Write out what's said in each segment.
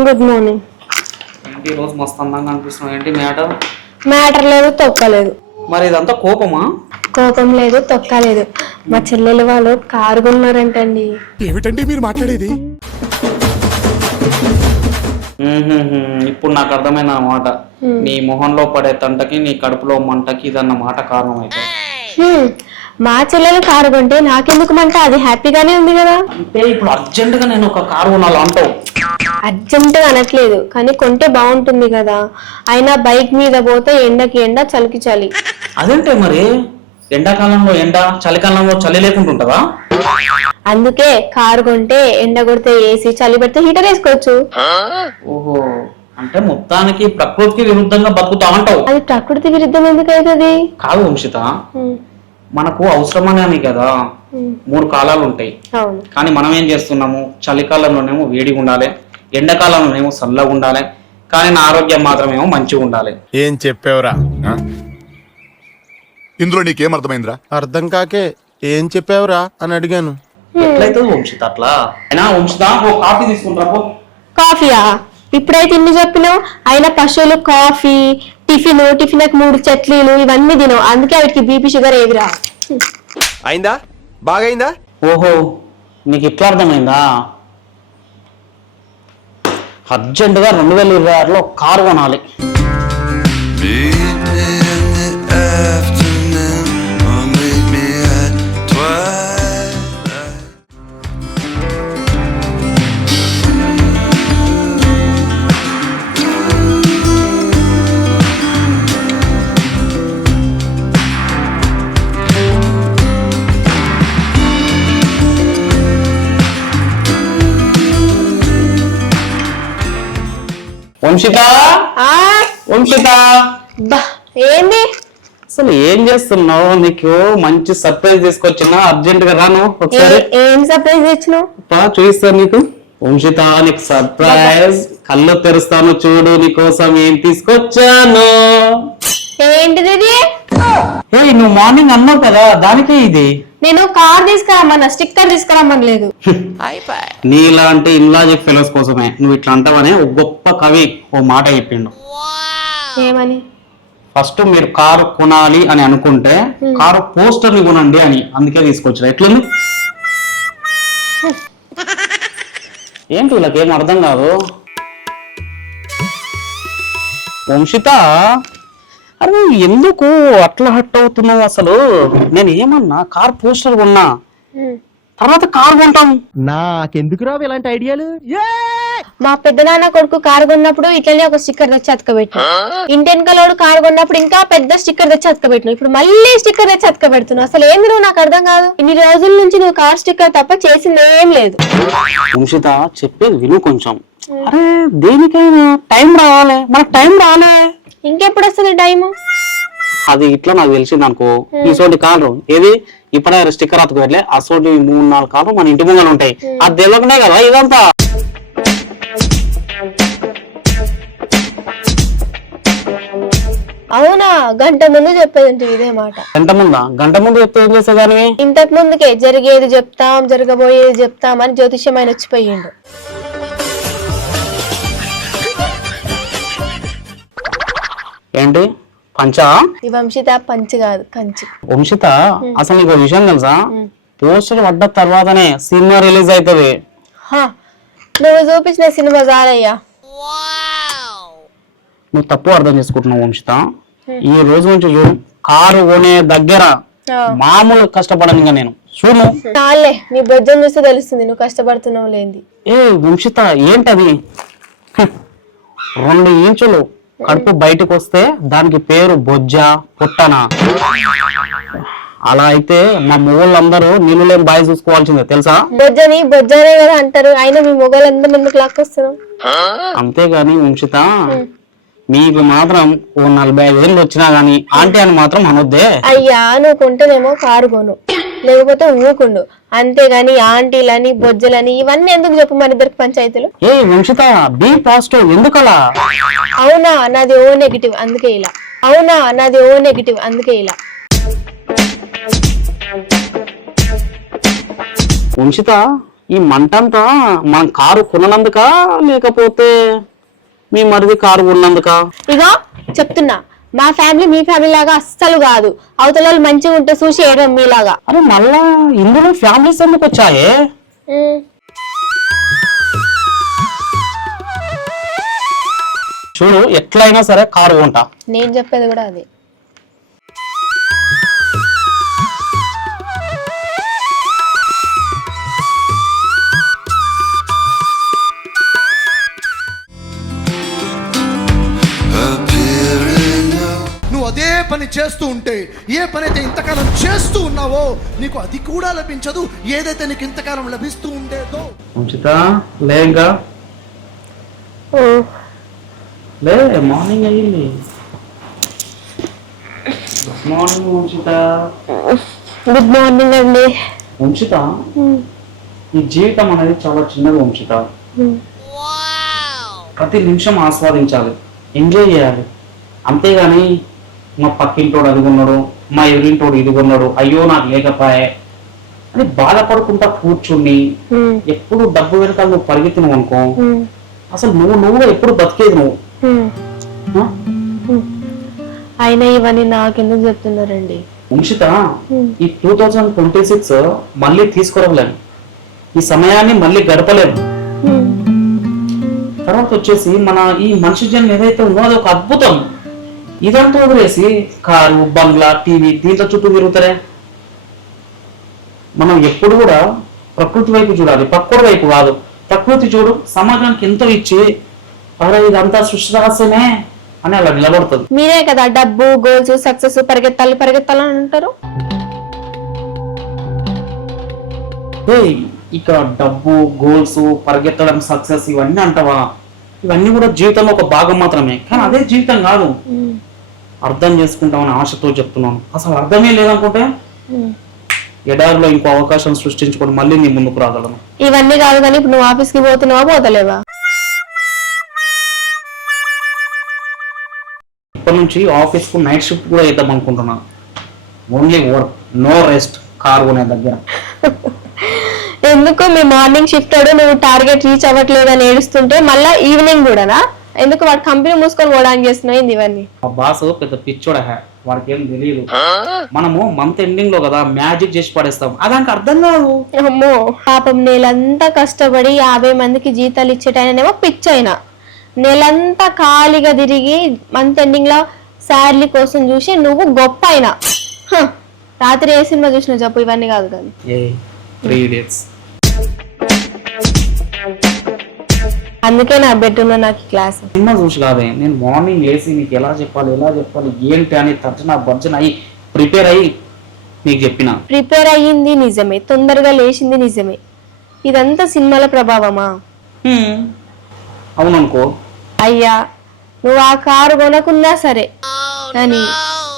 Good morning. ఏంటి ఈ రోజు మస్తు అందంగా అనిపిస్తున్నావు? ఏంటి మ్యాటర్ లేదు, తొక్కలేదు. మరి ఇదంతా కోపమా? కోపం లేదు, తొక్కలేదు. మా చెల్లెలు వాళ్ళు కారు కొన్నారంటండి. ఏమిటండి మీరు మాట్లాడేది? ఇప్పుడు నాకు అర్థమైన మాట. నీ మొహంలో పడే తంటకి నీ కడుపులో మంటకి ఇదన్న మాట కారణం అయితే. మా చెల్లెలు కారు కొంటే నాకెందుకు మంట? అది హ్యాపీగానే ఉంది కదా. అంటే ఇప్పుడు అర్జెంట్ గా నేను ఒక కారు కొనాలి అంటావు? అర్జెంట్ గా అనట్లేదు, కానీ కొంటే బాగుంటుంది కదా. అయినా బైక్ మీద పోతే ఎండకి ఎండ, చలికి చలి. అదేంటే మరి ఎండాకాలంలో ఎండ, చలికాలంలో చలి లేకుంటుంటదా? అందుకే కారు కొంటే ఎండ కొడితే ఏసీ, చలి పెడితే హీటర్ వేసుకోవచ్చు. ఓహో, అంటే మొత్తానికి ప్రకృతికి విరుద్ధంగా బతుకుతా అంటావు? అది ప్రకృతి విరుద్ధం ఎందుకు అవుతుంది? కాదు వంశిత, మనకు అవసరమనే కదా 3 కాలాలు ఉంటాయి. కానీ మనం ఏం చేస్తున్నాము? చలికాలంలోనేమో వేడిగా ఉండాలి, ఎండాకాలంలోనేమో చల్లగా ఉండాలి, కానీ నా ఆరోగ్యం మాత్రమేమో మంచిగా ఉండాలి. ఏం చెప్పావురా? ఇందులో నీకేం అర్థమైందిరా? అర్థం కాకే ఏం చెప్పావురా అని అడిగాను. ఎట్లయితే వంశిత అట్లా అయినా వంశిత ఓ కాఫీ తీసుకుంటా పో. కాఫీయా? ఇప్పుడైతే ఇన్ని చెప్పినావు. అయినా పశువులు కాఫీ, టిఫిన్ 3 చట్నీలు ఇవన్నీ తినవు, అందుకే వాటికి బీపీ షుగర్ ఏవిరా. అయిందా? బాగైందా? ఓహో, నీకు ఇట్లా అర్థమైందా? అర్జెంటుగా 2026లో కారు కొనాలి. వంశిత, వంశిత, ఏంది అసలు ఏం చేస్తున్నావు? నీకు మంచి సర్ప్రైజ్ తీసుకొచ్చినా, అర్జెంట్ గా రాను ఒకసారి. ఏం సర్ప్రైజ్ ఇచ్చినావు? చూపిస్తాను నీకు. వంశిత, నీకు సర్ప్రైజ్. కళ్ళు తెరుస్తాను చూడు, నీకోసం ఏం తీసుకొచ్చాను. ఏంటిది ఇది? నువ్వు మార్నింగ్ అన్నావు కదా, దానికే ఇది. నేను కార్ తీసుకురమ్మన్నా, స్టిక్కర్ తీసుకురమ్మని లేదు. నీలాంటి ఇన్లాజిక్ ఫెలోస్ కోసమే నువ్వు ఇట్లా అంటావని ఒక గొప్ప కవి ఓ మాట చెప్పిండు. ఏమని? ఫస్ట్ మీరు కారు కొనాలి అని అనుకుంటే కారు పోస్టర్ ని కొనండి అని, అందుకే తీసుకొచ్చారు. ఎట్లుంది? ఏంటి వీళ్ళకి ఏం అర్థం కాదు. వంశిత, అరే నువ్వు ఎందుకు అట్లా హట్ అవుతున్నావు? అసలు నేను ఏమన్నా కార్ పోస్టర్ కొన్నా, తర్వాత కారు కొంటాం. నాకెందుకు రావు ఇలాంటి ఐడియాలు? మా పెద్దనాన్న కొడుకు కారు కొన్నప్పుడు ఇట్లనే ఒక స్టిక్కర్ తెచ్చి అతకబెట్టిన. ఇంటెనకలోడు కారు కొన్నప్పుడు ఇంకా పెద్ద స్టిక్కర్ తెచ్చి అతకబెట్టిన. ఇప్పుడు మళ్ళీ స్టిక్కర్ తెచ్చి అతకబెడుతున్నావు. అసలు ఏంది నువ్వు? నాకు అర్థం కాదు. ఇన్ని రోజుల నుంచి నువ్వు కార్ స్టిక్కర్ తప్ప చేసింది ఏం లేదు. వంశిత, చెప్పేది విను కొంచెం. అరే దేనికైనా టైం రావాలి, మనకు టైం రాలే. ఇంకెప్పుడు వస్తుంది టైము? అది ఇట్లా నాకు తెలిసింది అనుకో. ఈ సోటి కారు ఏది ఇప్పుడే స్టిక్కర్ అతుకు వెళ్ళే ఆ సోటి 3-4 కార్లు మన ఇంటి ముంగలు ఉంటాయి. అది తెలియకునే కదా ఇదంతా. అవునా? గంట ముందు చెప్పేది ఇదే మాట. గంట ముందు చెప్తే ఏం చేసేదాన్ని? ఇంతకు ముందుకే జరిగేది చెప్తాం, జరగబోయేది చెప్తాం అని జ్యోతిష్యం ఆయన వచ్చిపోయిండు. ఏంటి పంచా? ఈ వంశిత పంచి కాదు, కంచి. వంశిత, అసలు నీకు విషయం తెలుసా? పోస్టర్ పడ్డ తర్వాతనే సినిమా రిలీజ్ అవుతుంది. నువ్వు చూపించిన సినిమా చాలయ్యా. నువ్వు తప్పు అర్థం చేసుకుంటున్నావు వంశిత. ఈ రోజు నుంచి కారు కొనే దగ్గర మామూలు కష్టపడను ఇంకా నేను. చూడు చాలే, నీ బొజ్జం చూస్తే తెలుస్తుంది నువ్వు కష్టపడుతున్నావు లేంది. వంశిత, ఏంటది? 2 ఇంచులు కడుపు బయటకు వస్తే దానికి పేరు బొజ్జ, పుట్టన. అలా అయితే మా మొగోళ్ళందరూ నీళ్ళు లేని బాయ్ చూసుకోవాల్సిందే తెలుసా? బొజ్జని బొజ్జనే కదా అంటారు. అయినా మీ మొగలందరూ ఎందుకు లాక్కొస్తారు? అంతేగాని వంశిత, మీకు మాత్రం ఓ 45 ఏళ్ళు వచ్చినా గానీ ఆంటీ అని మాత్రం అనొద్దే. అయ్యా, నువ్వు కొంటేనేమో కారు కొను, లేకపోతే ఊకుండు. అంతేగాని ఆంటీలని బొజ్జలని ఇవన్నీ ఎందుకు చెప్పు? మన ఇద్దరికి పంచాయతీలు. వంశిత, బీ పాజిటివ్. ఎందుకలా? అవునా, నాది ఓ నెగిటివ్ అందుకే ఇలా. అవునా, నాది ఓ నెగిటివ్ అందుకే ఇలా. వంశిత, ఈ మంటంతా మన కారు కొన్నందుక లేకపోతే మీ మరిది కారు ఉన్నందుక? ఇక చెప్తున్నా, మా ఫ్యామిలీ మీ ఫ్యామిలీ లాగా అస్సలు కాదు. అవతల వాళ్ళు మంచిగా ఉంటే చూసి ఏడవం మీలాగా. అరే మళ్ళా ఇందులో ఫ్యామిలీస్ ఎందుకు వచ్చాయే? చూడు, ఎట్లయినా సరే కారు కొంటా. నేను చెప్పేది కూడా అదే. నువ్వు అదే పని చేస్తూ ఉంటే, ఏ పని అయితే ఇంతకాలం చేస్తూ ఉన్నావో నీకు అది కూడా లభించదు, ఏదైతే నీకు ఇంతకాలం లభిస్తూ ఉండేదో. వంశిత లే, ఇంకా లే, మార్నింగ్ అయ్యింది. Good morning Vamshitha. Good morning అండి. వంశిత, ఈ జీవితం అనేది చాలా చిన్నది వంశిత. ప్రతి నిమిషం ఆస్వాదించాలి, ఎంజాయ్ చేయాలి. అంతేగాని మా పక్కింటోడు అది కొన్నాడు, మా ఎదురింటోడు ఇది కొన్నాడు, అయ్యో నాకు లేకపోయే అని బాధపడుకుంటా కూర్చుని ఎప్పుడు డబ్బు వెనకాల నువ్వు పరిగెత్తినవు అనుకో, అసలు నువ్వుగా ఎప్పుడు బతికేది నువ్వు. అయినా ఇవన్నీ నాకెందుకు చెప్తున్నారండి? వంశిత, ఈ 2026 మళ్ళీ తీసుకురావలేము, ఈ సమయాన్ని మళ్ళీ గడపలేము. తర్వాత వచ్చేసి మన ఈ మనిషి జన్మ ఏదైతే ఉందో అది ఒక అద్భుతం. ఇదంతా వదిలేసి కారు, బంగ్లా, టీవీ దీంట్లో చుట్టూ తిరుగుతారే. మనం ఎప్పుడు కూడా ప్రకృతి వైపు చూడాలి, ప్రకృతి వైపు కాదు. ప్రకృతి చూడు, సమాజానికి ఎంతో ఇచ్చి అరే ఇదంతా సృష్టి రహస్యమే అని అలా నిలబడుతుంది. మీరే కదా డబ్బు, గోల్స్, సక్సెస్, పరిగెత్తాలని అంటారు. ఇక్కడ డబ్బు, గోల్స్, పరిగెత్తడం, సక్సెస్ ఇవన్నీ అంటావా? ఇవన్నీ కూడా జీవితంలో ఒక భాగం మాత్రమే, కానీ అదే జీవితం కాదు. అర్థం చేసుకుంటామని ఆశతో చెప్తున్నాను. అసలు అర్థమే లేదనుకుంటే ఎడారిలో ఇంకో అవకాశం సృష్టించుకొని మళ్ళీ నీ ముందుకు రాగలను. ఇవన్నీ కాదు కానీ ఇప్పుడు నువ్వు ఆఫీస్కి పోతున్నావా, పోతలేవా? ఇప్పటి నుంచి ఆఫీస్ కు నైట్ షిఫ్ట్ కూడా వేద్దాం అనుకుంటున్నాను. Only work, no rest. Car కొనే దగ్గర ఎందుకు మీ మార్నింగ్ షిఫ్ట్ నువ్వు టార్గెట్ రీచ్ అవ్వట్లేదు అని ఏడుస్తుంటే మళ్ళీ ఈవినింగ్ కూడానా? ఎందుకు వాడు కంపెనీ మూసుకొని పోవడానికి చేస్తున్నాయి ఇవన్నీ? మా బాస్ పెద్ద పిచ్చోడ, వాడికి ఏం తెలియదు. మనము మంత్ ఎండింగ్ లో కదా మ్యాజిక్ చేసి పడేస్తాం, అదానికి అర్థం కాదు. అమ్మో పాపం, నెలంతా కష్టపడి 50 మందికి జీతాలు ఇచ్చేటైనానేమో పిచ్చైనా, నెలంతా ఖాళీగా తిరిగి మంత్ ఎండింగ్ లో శాలరీ కోసం చూసి నువ్వు గొప్ప అయినా. రాత్రి ఏ సినిమా చూసినా చెప్పు, ఇవన్నీ కాదు కానీ. 3 Idiots. అందుకే నా బెడ్రూమ్ లో నాకు క్లాస్. సినిమా చూసి కాదే, నేను మార్నింగ్ లేసి నీకు ఎలా చెప్పాలి ఏంటి అని తర్జన భర్జన అయ్యి ప్రిపేర్ అయ్యి నీకు చెప్పిన. ప్రిపేర్ అయ్యింది నిజమే, తొందరగా లేచింది నిజమే, ఇదంతా సినిమాల ప్రభావమా? అవుననుకో. అయ్యా నువ్వు ఆ కారు కొనకున్నా సరే కానీ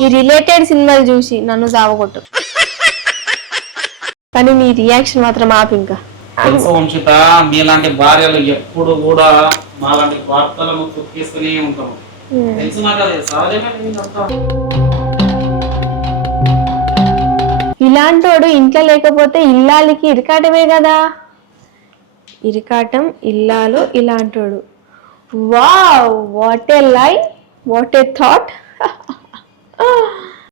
ఈ రిలేటెడ్ సినిమాలు చూసి నన్ను సావగొట్టు. కానీ నీ రియాక్షన్ మాత్రం ఆపి. ఇంకా తెలుసు వంశిత, మీలాంటి భార్యలు ఎప్పుడు కూడా మాలాంటి వార్తలను తొక్కేస్తూనే ఉంటాం. తెలుసు నాకు, అది సహజమే. ఇలాంటోడు ఇంట్లో లేకపోతే ఇల్లాలికి ఇరికాటమే కదా. ఇరికాటం, ఇల్లాలు, ఇలాంటోడు. Wow, what a line, what a thought.